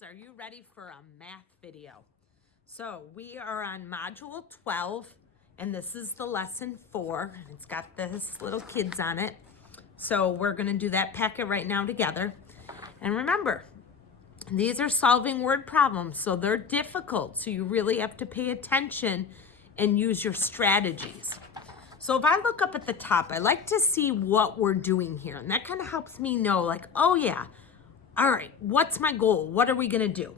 friends, are you ready for a math video? So we are on module 12 and this is the lesson 4. It's got this little kids on it. So we're going to do that packet right now together. And remember, these are solving word problems, so they're difficult. So you really have to pay attention and use your strategies. So if I look up at the top, I like to see what we're doing here. And that kind of helps me know, like, oh yeah, all right, what's my goal? What are we gonna do?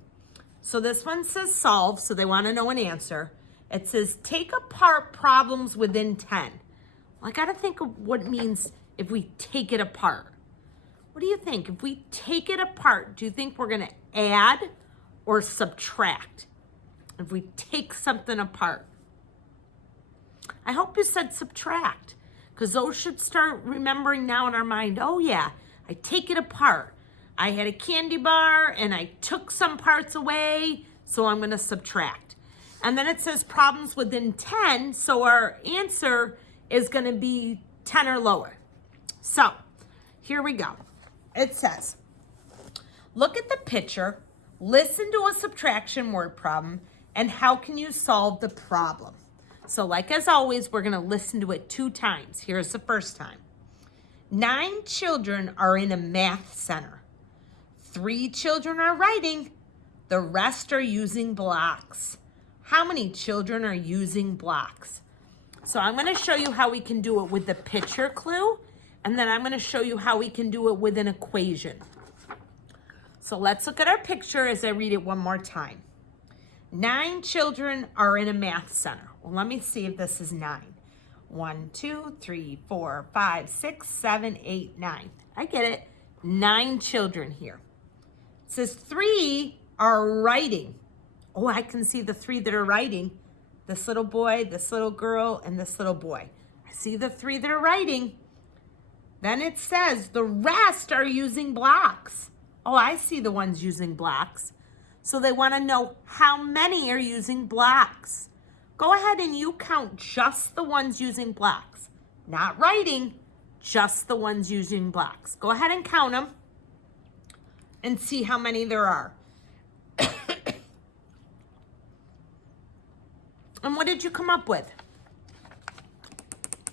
So this one says solve, so they wanna know an answer. It says take apart problems within 10. Well, I gotta think of what it means if we take it apart. What do you think? If we take it apart, do you think we're gonna add or subtract? If we take something apart. I hope you said subtract, because those should start remembering now in our mind, oh yeah, I take it apart. I had a candy bar and I took some parts away, so I'm gonna subtract. And then it says problems within 10, so our answer is gonna be 10 or lower. So here we go. It says, look at the picture, listen to a subtraction word problem, and how can you solve the problem? So like as always, we're gonna listen to it 2 times. Here's the first time. 9 children are in a math center. 3 children are writing. The rest are using blocks. How many children are using blocks? So I'm gonna show you how we can do it with the picture clue, and then I'm gonna show you how we can do it with an equation. So let's look at our picture as I read it one more time. 9 children are in a math center. Well, let me see if this is 9. 1, 2, 3, 4, 5, 6, 7, 8, 9. I get it. 9 children here. It says 3 are writing. Oh, I can see the 3 that are writing. This little boy, this little girl, and this little boy. I see the 3 that are writing. Then it says the rest are using blocks. Oh, I see the ones using blocks. So they want to know how many are using blocks. Go ahead and you count just the ones using blocks. Not writing, just the ones using blocks. Go ahead and count them and see how many there are. And what did you come up with?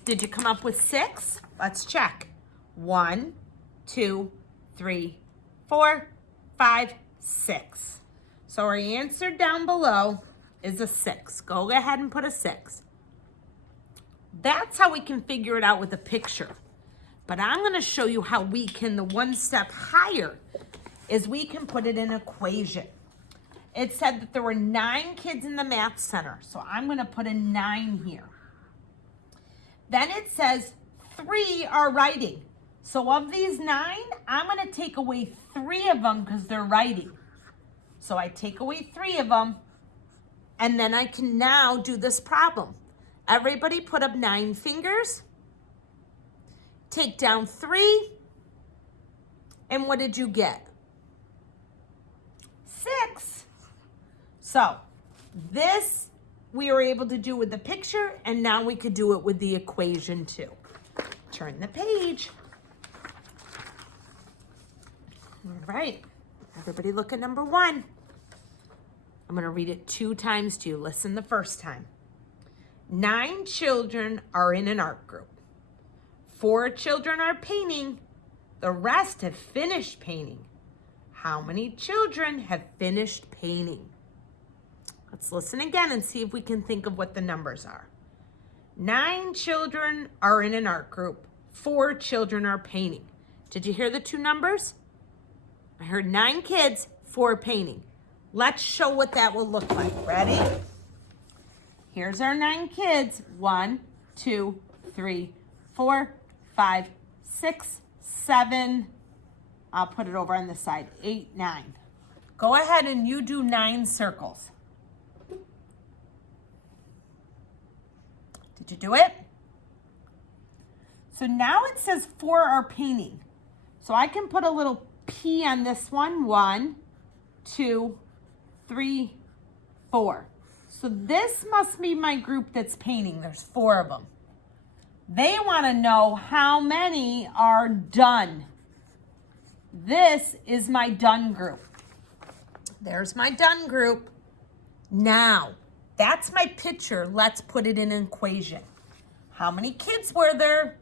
Did you come up with 6? Let's check. 1, 2, 3, 4, 5, 6. So our answer down below is a 6. Go ahead and put a 6. That's how we can figure it out with a picture. But I'm going to show you how we can, the one step higher, is we can put it in an equation. It said that there were 9 kids in the math center. So I'm going to put a 9 here. Then it says 3 are writing. So of these 9, I'm going to take away 3 of them because they're writing. So I take away 3 of them, and then I can now do this problem. Everybody put up 9 fingers, take down 3, and what did you get? 6. So this we were able to do with the picture, and now we could do it with the equation too. Turn the page. All right. Everybody look at number 1. I'm going to read it 2 times to you. Listen the first time. 9 children are in an art group. 4 children are painting. The rest have finished painting. How many children have finished painting? Let's listen again and see if we can think of what the numbers are. 9 children are in an art group. 4 children are painting. Did you hear the 2 numbers? I heard 9 kids, 4 painting. Let's show what that will look like. Ready? Here's our 9 kids. 1, 2, 3, 4, 5, 6, 7. I'll put it over on the side. 8, 9. Go ahead and you do 9 circles. Did you do it? So now it says 4 are painting. So I can put a little P on this one. 1, 2, 3, 4. So this must be my group that's painting. There's 4 of them. They want to know how many are done. This is my done group. There's my done group. Now, that's my picture. Let's put it in an equation. How many kids were there?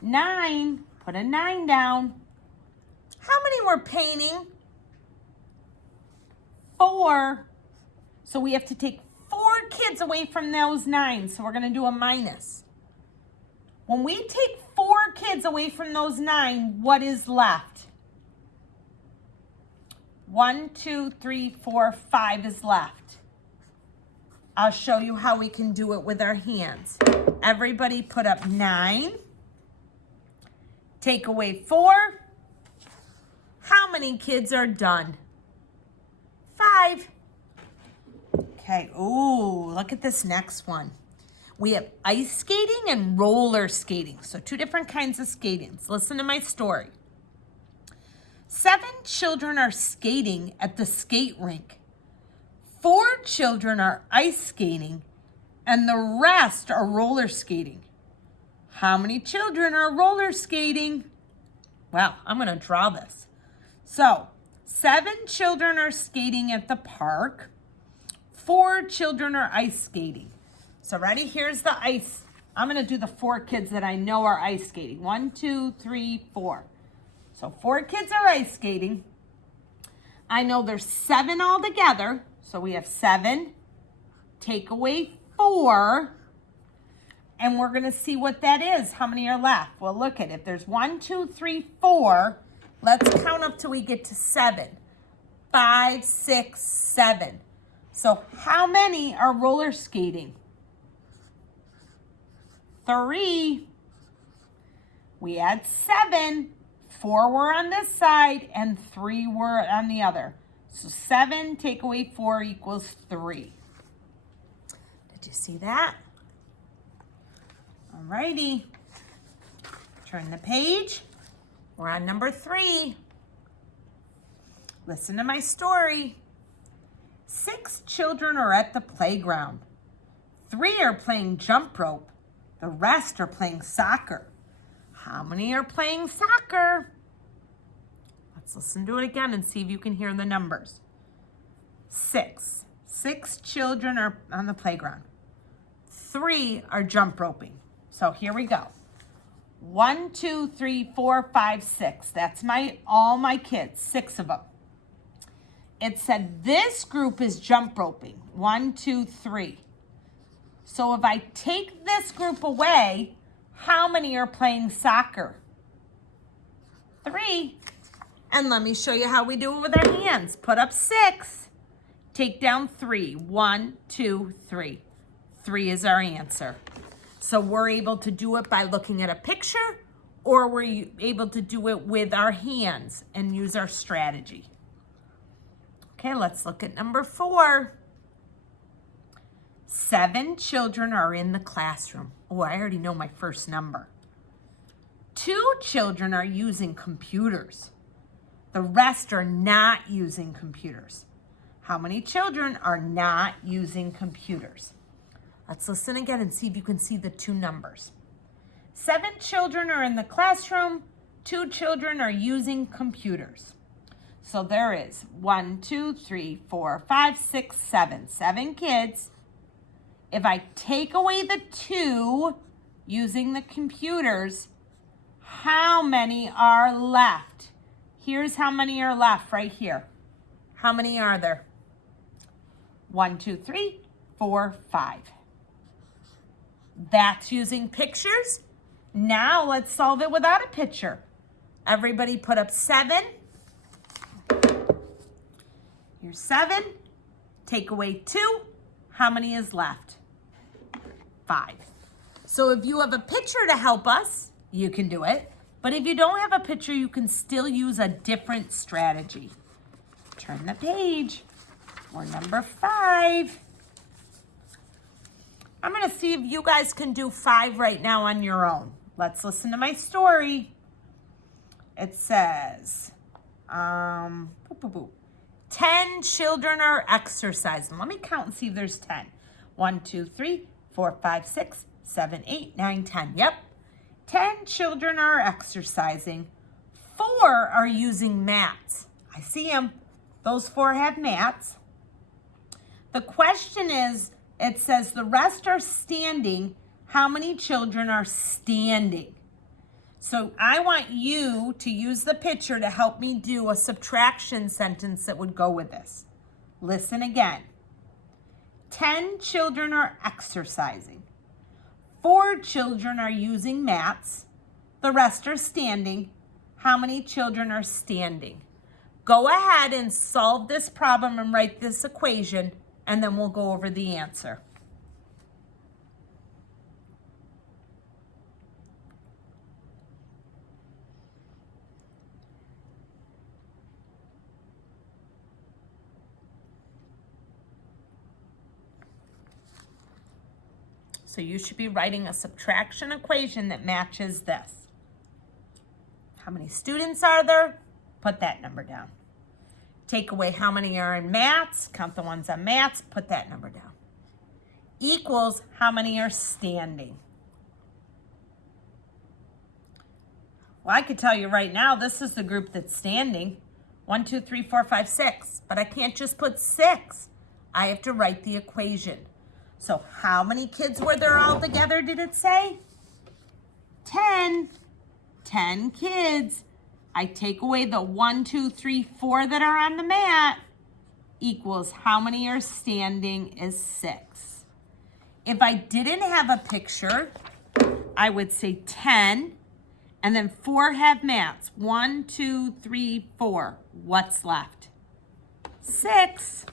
9. Put a 9 down. How many were painting? 4. So we have to take 4 kids away from those 9. So we're going to do a minus. When we take 4 kids away from those 9, what is left? 1, 2, 3, 4, 5 is left. I'll show you how we can do it with our hands. Everybody put up 9. Take away 4. How many kids are done? 5. Okay, ooh, look at this next one. We have ice skating and roller skating. So 2 different kinds of skating. Listen to my story. 7 children are skating at the skate rink. 4 children are ice skating and the rest are roller skating. How many children are roller skating? Well, I'm going to draw this. So 7 children are skating at the park. 4 children are ice skating. So ready? Here's the ice. I'm going to do the 4 kids that I know are ice skating. 1, 2, 3, 4. So 4 kids are ice skating. I know there's 7 altogether. So we have 7. Take away 4. And we're going to see what that is. How many are left? Well, look at it. If there's 1, 2, 3, 4. Let's count up till we get to 7. 5, 6, 7. So how many are roller skating? 3. We add 7. 4 were on this side and 3 were on the other. So 7 take away 4 equals 3. Did you see that? Alrighty. Turn the page. We're on number 3. Listen to my story. 6 children are at the playground. 3 are playing jump rope. The rest are playing soccer. How many are playing soccer? Let's listen to it again and see if you can hear the numbers. 6. 6 children are on the playground. 3 are jump roping. So here we go. 1, 2, 3, 4, 5, 6. That's all my kids, 6 of them. It said this group is jump roping. 1, 2, 3. So if I take this group away, how many are playing soccer? 3. And let me show you how we do it with our hands. Put up 6. Take down 3. 1, 2, 3. 3 is our answer. So we're able to do it by looking at a picture, or we're able to do it with our hands and use our strategy. Okay, let's look at number 4. 7 children are in the classroom. Oh, I already know my first number. 2 children are using computers. The rest are not using computers. How many children are not using computers? Let's listen again and see if you can see the 2 numbers. 7 children are in the classroom. 2 children are using computers. So there is 1, 2, 3, 4, 5, 6, 7. 7 kids. If I take away the 2 using the computers, how many are left? Here's how many are left right here. How many are there? 1, 2, 3, 4, 5. That's using pictures. Now let's solve it without a picture. Everybody put up 7. Here's 7. Take away 2. How many is left? 5. So if you have a picture to help us, you can do it. But if you don't have a picture, you can still use a different strategy. Turn the page. We're number 5. I'm going to see if you guys can do 5 right now on your own. Let's listen to my story. It says, 10 children are exercising. Let me count and see if there's 10. 1, 2, 3, 4, 5, 6, 7, 8, 9, 10. Yep. 10 children are exercising. 4 are using mats. I see them. Those 4 have mats. The question is, it says the rest are standing. How many children are standing? So I want you to use the picture to help me do a subtraction sentence that would go with this. Listen again. 10 children are exercising. 4 children are using mats. The rest are standing. How many children are standing? Go ahead and solve this problem and write this equation, and then we'll go over the answer. So you should be writing a subtraction equation that matches this. How many students are there? Put that number down. Take away how many are in mats, count the ones on mats, put that number down. Equals how many are standing. Well, I could tell you right now, this is the group that's standing. 1, 2, 3, 4, 5, 6. But I can't just put 6. I have to write the equation. So how many kids were there all together, did it say? 10. 10 kids. I take away the 1, 2, 3, 4 that are on the mat, equals how many are standing is 6. If I didn't have a picture, I would say 10, and then 4 have mats. 1, 2, 3, 4. What's left? 6.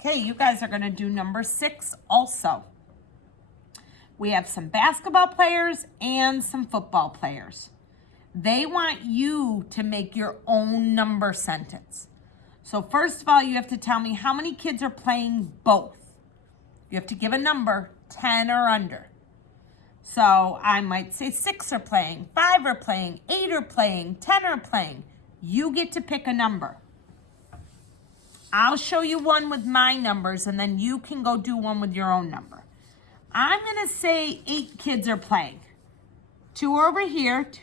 Okay, you guys are gonna do number 6 also. We have some basketball players and some football players. They want you to make your own number sentence. So first of all, you have to tell me how many kids are playing both. You have to give a number, 10 or under. So I might say 6 are playing, 5 are playing, 8 are playing, 10 are playing. You get to pick a number. I'll show you one with my numbers, and then you can go do one with your own number. I'm gonna say 8 kids are playing. 2 are over here, 2,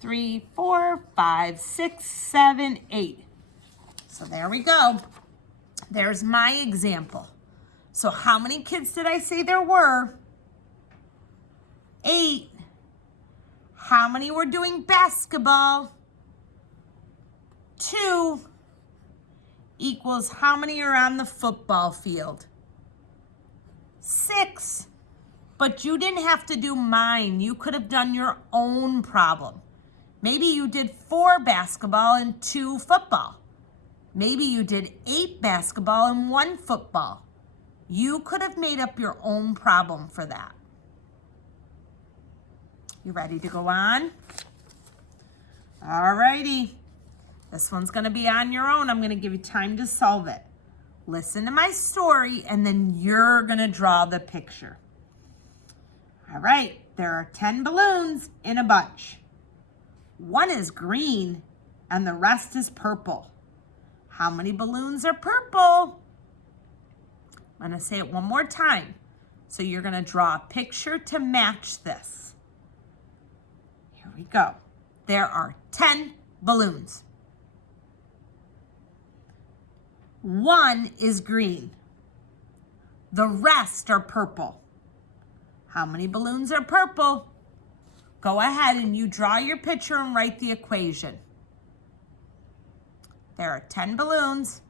3, 4, 5, 6, 7, 8. So there we go. There's my example. So how many kids did I say there were? 8. How many were doing basketball? 2. Equals how many are on the football field? 6. But you didn't have to do mine. You could have done your own problem. Maybe you did 4 basketball and 2 football. Maybe you did 8 basketball and 1 football. You could have made up your own problem for that. You ready to go on? All righty. This one's going to be on your own. I'm going to give you time to solve it. Listen to my story, and then you're going to draw the picture. All right. There are 10 balloons in a bunch. 1 is green, and the rest is purple. How many balloons are purple? I'm going to say it one more time. So you're going to draw a picture to match this. Here we go. There are 10 balloons. 1 is green. The rest are purple. How many balloons are purple? Go ahead and you draw your picture and write the equation. There are 10 balloons.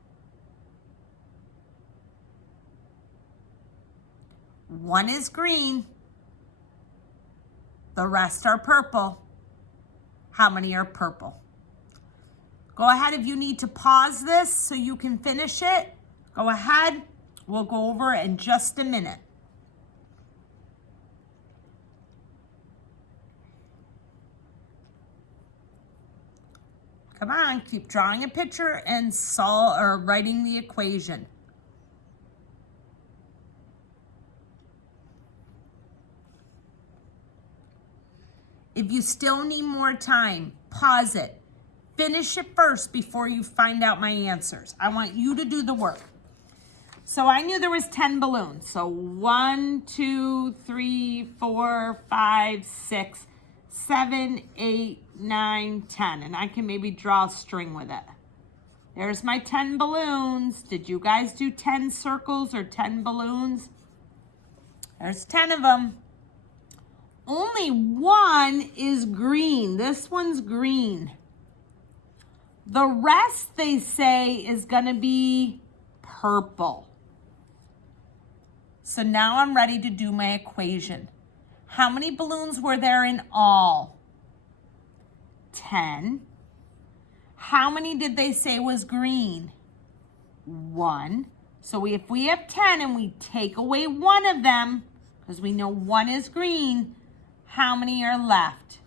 1 is green. The rest are purple. How many are purple? Go ahead if you need to pause this so you can finish it. Go ahead. We'll go over it in just a minute. Come on, keep drawing a picture and writing the equation. If you still need more time, pause it. Finish it first before you find out my answers. I want you to do the work. So I knew there was 10 balloons. So 1, 2, 3, 4, 5, 6, 7, 8, 9, 10. And I can maybe draw a string with it. There's my 10 balloons. Did you guys do 10 circles or 10 balloons? There's 10 of them. Only one is green. This one's green. The rest, they say, is going to be purple. So now I'm ready to do my equation. How many balloons were there in all? 10. How many did they say was green? 1. So if we have 10 and we take away one of them, because we know one is green, how many are left?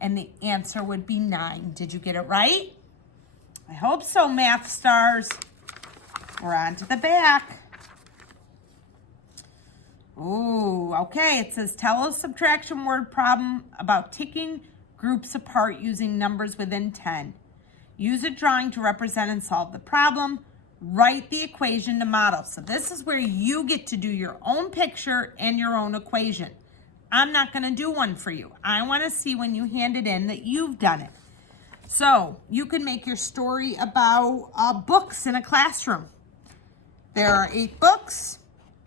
And the answer would be 9. Did you get it right? I hope so, math stars. We're on to the back. Ooh, okay. It says, tell a subtraction word problem about taking groups apart using numbers within 10. Use a drawing to represent and solve the problem. Write the equation to model. So this is where you get to do your own picture and your own equation. I'm not going to do one for you. I want to see when you hand it in that you've done it. So you can make your story about books in a classroom. There are 8 books.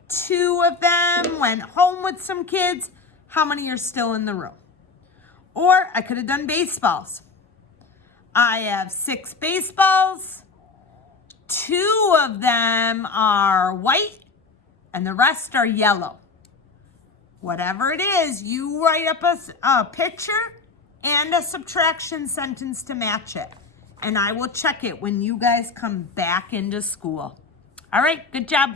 2 of them went home with some kids. How many are still in the room? Or I could have done baseballs. I have 6 baseballs. 2 of them are white and the rest are yellow. Whatever it is, you write up a picture and a subtraction sentence to match it. And I will check it when you guys come back into school. All right, good job.